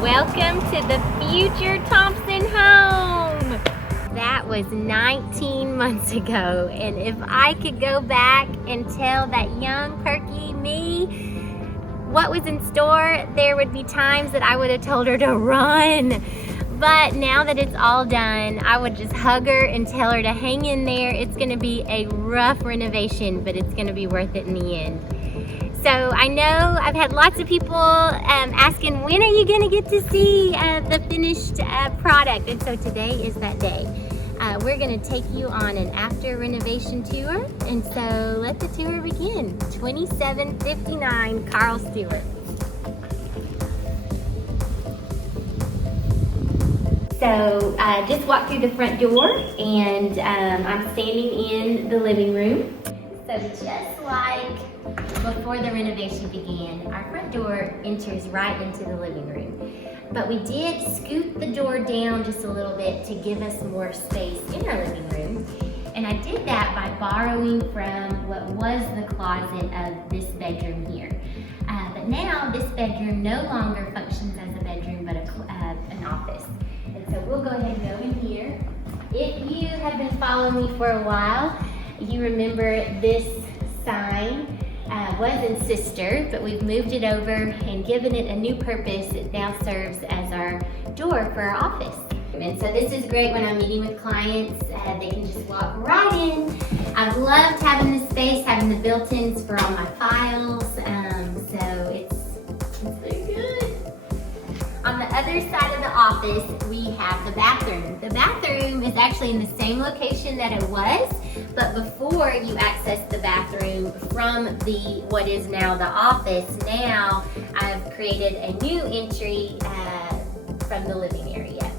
Welcome to the future Thompson home. That was 19 months ago, and if I could go back and tell that young, perky me what was in store, there would be times that I would have told her to run. But now that it's all done, I would just hug her and tell her to hang in there. It's gonna be a rough renovation, but it's gonna be worth it in the end. So I know I've had lots of people asking, when are you gonna get to see the finished product? And so today is that day. We're gonna take you on an after renovation tour. And so let the tour begin. 2759 Carl Stewart. So just walk through the front door, and I'm standing in the living room. So just like before the renovation began, our front door enters right into the living room. But we did scoot the door down just a little bit to give us more space in our living room. And I did that by borrowing from what was the closet of this bedroom here. But now this bedroom no longer functions as a bedroom, but an office. And so we'll go ahead and go in here. If you have been following me for a while, you remember this sign was in Sister, but we've moved it over and given it a new purpose. It now serves as our door for our office. And so this is great when I'm meeting with clients. They can just walk right in. I've loved having this space, having the built-ins for all my files. So it's very good. On the other side of the office, we have the bathroom. The bathroom is actually in the same location that it was, but before you access the bathroom from what is now the office, now I've created a new entry from the living area.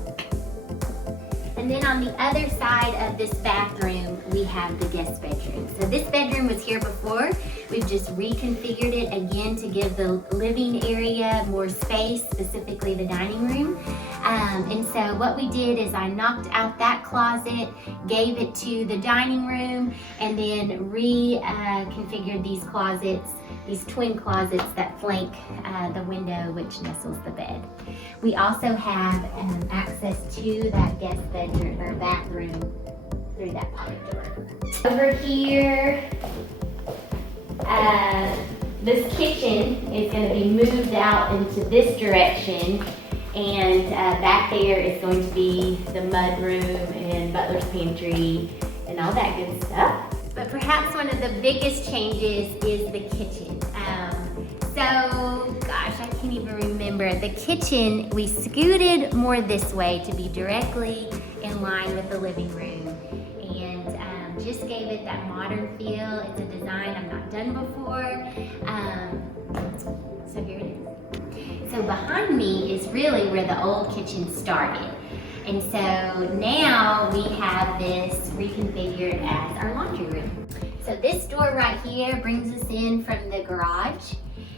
And then on the other side of this bathroom, we have the guest bedroom. So this bedroom was here before. We've just reconfigured it again to give the living area more space, specifically the dining room. And so what we did is I knocked out that closet, gave it to the dining room, and then reconfigured these closet, these twin closets that flank the window which nestles the bed. We also have access to that guest bedroom or bathroom through that pocket door. Over here, this kitchen is going to be moved out into this direction, and back there is going to be the mud room and butler's pantry and all that good stuff. But perhaps one of the biggest changes is the kitchen. So, gosh, I can't even remember. The kitchen, we scooted more this way to be directly in line with the living room, and just gave it that modern feel. It's a design I've not done before. So here it is. So behind me is really where the old kitchen started. And so now we have this reconfigured as our laundry room. So this door right here brings us in from the garage.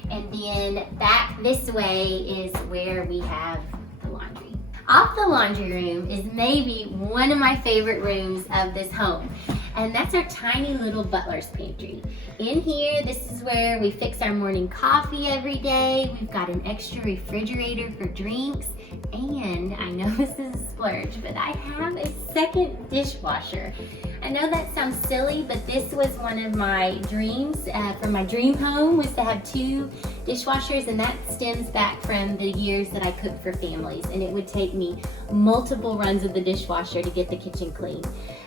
And then back this way is where we have the laundry. Off the laundry room is maybe one of my favorite rooms of this home. And that's our tiny little butler's pantry. In here, this is where we fix our morning coffee every day. We've got an extra refrigerator for drinks. And I know this is a splurge, but I have a second dishwasher. I know that sounds silly, but this was one of my dreams from my dream home, was to have 2 dishwashers, and that stems back from the years that I cooked for families, and it would take me multiple runs of the dishwasher to get the kitchen clean.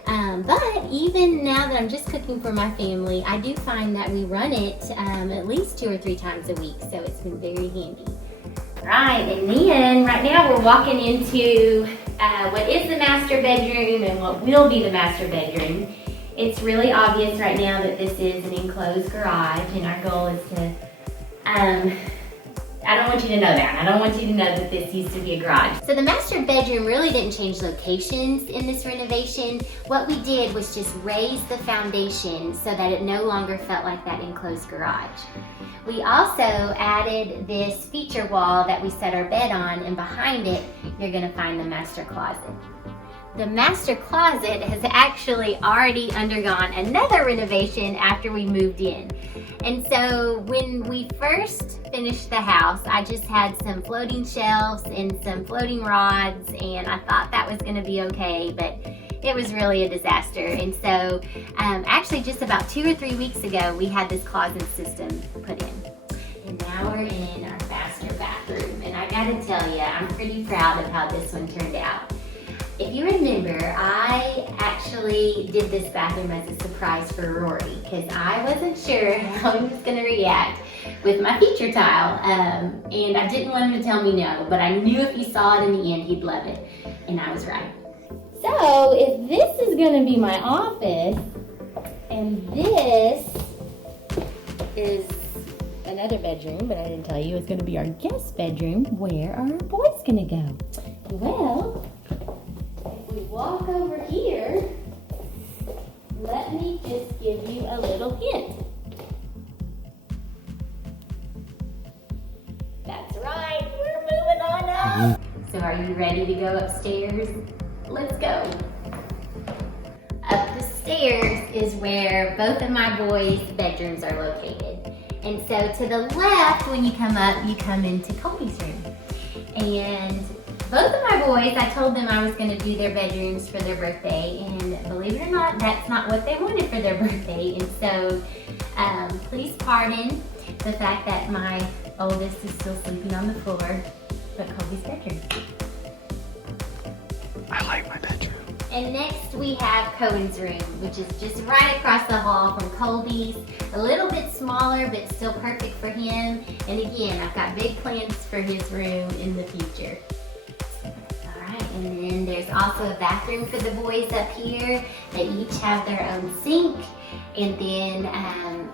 But even now that I'm just cooking for my family, I do find that we run it at least 2 or 3 times a week, so it's been very handy. Right, and then right now we're walking into what is the master bedroom and what will be the master bedroom. It's really obvious right now that this is an enclosed garage, and our goal is to, I don't want you to know that. I don't want you to know that this used to be a garage. So the master bedroom really didn't change locations in this renovation. What we did was just raise the foundation so that it no longer felt like that enclosed garage. We also added this feature wall that we set our bed on, and behind it, you're gonna find the master closet. the master closet has actually already undergone another renovation after we moved in. And so when we first finished the house, I just had some floating shelves and some floating rods, and I thought that was gonna be okay, but it was really a disaster. And so actually just about 2 or 3 weeks ago, we had this closet system put in. And now we're in our master bathroom. And I gotta tell you, I'm pretty proud of how this one turned out. If you remember, I actually did this bathroom as a surprise for Rory because I wasn't sure how he was going to react with my feature tile, and I didn't want him to tell me no, but I knew if he saw it in the end, he'd love it, and I was right. So if this is going to be my office, and this is another bedroom, but I didn't tell you, it's going to be our guest bedroom, where are our boys going to go? Well, we walk over here, let me just give you a little hint. That's right, we're moving on up. So are you ready to go upstairs? Let's go. Up the stairs is where both of my boys' bedrooms are located. And so to the left, when you come up, you come into Colby's room. And both of my boys, I told them I was going to do their bedrooms for their birthday, and believe it or not, that's not what they wanted for their birthday. And so please pardon the fact that my oldest is still sleeping on the floor, but Colby's bedroom. I like my bedroom. And next we have Cohen's room, which is just right across the hall from Colby's. A little bit smaller, but still perfect for him. And again, I've got big plans for his room in the future. And then there's also a bathroom for the boys up here. They each have their own sink, and then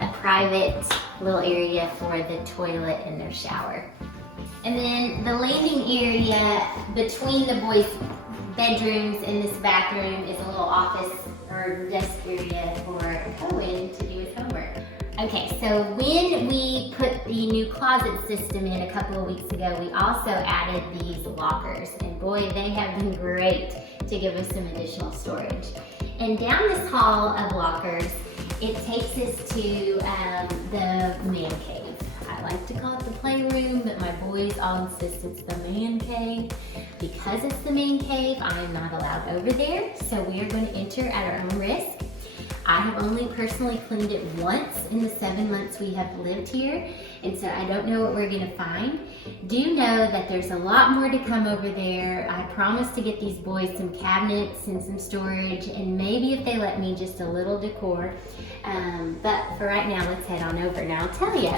a private little area for the toilet and their shower. And then the landing area between the boys' bedrooms and this bathroom is a little office or desk area for Cohen to do his homework. Okay, so when we put the new closet system in a couple of weeks ago, we also added these lockers. And boy, they have been great to give us some additional storage. And down this hall of lockers, it takes us to the man cave. I like to call it the playroom, but my boys all insist it's the man cave. Because it's the man cave, I am not allowed over there, so we are going to enter at our own risk. I have only personally cleaned it once in the 7 months we have lived here, and so I don't know what we're going to find. Do know that there's a lot more to come over there. I promise to get these boys some cabinets and some storage, and maybe if they let me, just a little decor. But for right now, let's head on over. Now I'll tell you,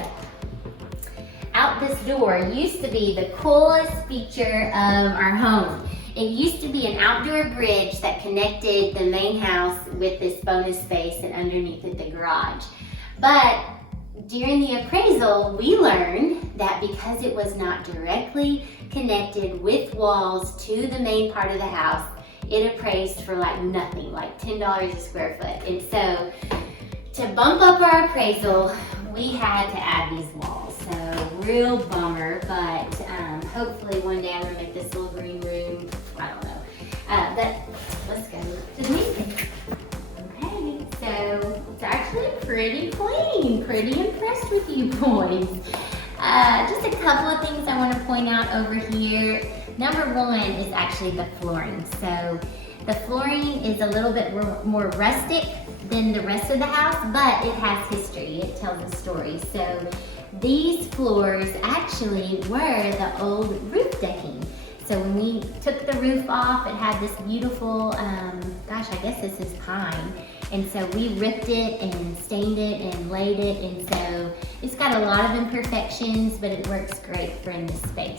out this door used to be the coolest feature of our home. It used to be an outdoor bridge that connected the main house with this bonus space, and underneath it the garage. But during the appraisal, we learned that because it was not directly connected with walls to the main part of the house, it appraised for like nothing, like $10 a square foot. And so to bump up our appraisal, we had to add these walls. So real bummer, but hopefully one day I'm gonna make this little green room. I don't know. But let's go to the meeting. Okay, so it's actually pretty clean. Pretty impressed with you boys. Just a couple of things I want to point out over here. Number one is actually the flooring. So the flooring is a little bit more rustic than the rest of the house, but it has history. It tells a story. So these floors actually were the old roof decking. So when we took the roof off, it had this beautiful, gosh, I guess this is pine. And so we ripped it and stained it and laid it. And so it's got a lot of imperfections, but it works great for in this space.